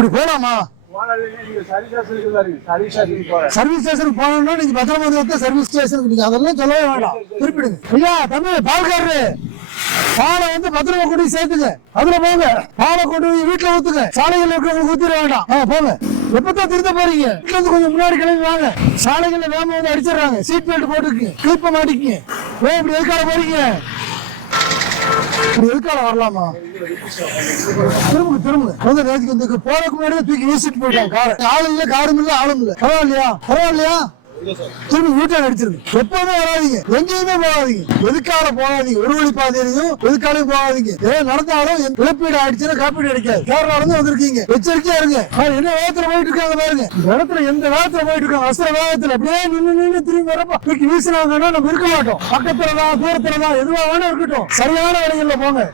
இப்படி போலாமா? சர்வீஸ் ஸ்டேஷனுக்கு போனோம்னா நீங்க பத்திரமா சர்வீஸ் ஸ்டேஷனுக்கு நீங்க அதெல்லாம் சொல்லவே வேண்டாம். திருப்பிடுங்க. ஐயா தம்பி பால்காரரு, பாலை வந்து பத்திரமா கொண்டு போய் சேர்த்துங்க. அதுல போங்க. பாலை கொண்டு போய் வீட்டுல ஊத்துங்க. சாலைகள் இருக்கிறவங்களுக்கு ஊத்திட வேண்டாம். போங்க. எப்பதான் திருத்த போறீங்க? வீட்டுல இருந்து கொஞ்சம் முன்னாடி கிளம்பி வாங்க. சாலைகள்ல வேகமா வந்து அடிச்சிடறாங்க. சீட் பெல்ட் போட்டுக்குங்க. கிளிப்ப மாட்டிக்குங்க. இப்படி எதுக்காக போறீங்க? இப்படி எதுக்காக வரலாமா? திரும்ப வந்து நேற்றுக்கு வந்து போறதுக்கு முன்னாடியே தூக்கி வீசிட்டு போயிட்டாங்க காரை. ஆளும் இல்ல, காரும் இல்ல, ஆளும் இல்ல. பரவாயில்லையா? திரும்பி வீட்டில் அடிச்சிருங்க. எப்பவுமே வராதிங்க, எங்கேயுமே போகாதீங்க. எதுக்காக போகாதீங்க. ஒரு வழி பாதையிலையும் எதுக்காலையும் போகாதீங்க. ஏன் நடந்தாலும் இழப்பீடு ஆயிடுச்சுன்னா காப்பீடு அடிக்காது. கேரளா இருந்து வந்திருக்கீங்க, எச்சரிக்கையா இருங்க. என்ன வேகத்துல போயிட்டு இருக்காங்க பாருங்க. இந்த இடத்துல எந்த வேகத்துல போயிட்டு இருக்காங்க, அவசர வேகத்துல அப்படியே நின்று திரும்பி வரப்ப தூக்கி வீசினாங்கன்னா நம்ம இருக்க மாட்டோம். பக்கத்துலதான் தூரத்துலதான் எதுவா வேணும் இருக்கட்டும், சரியான வழிகள்ல போங்க.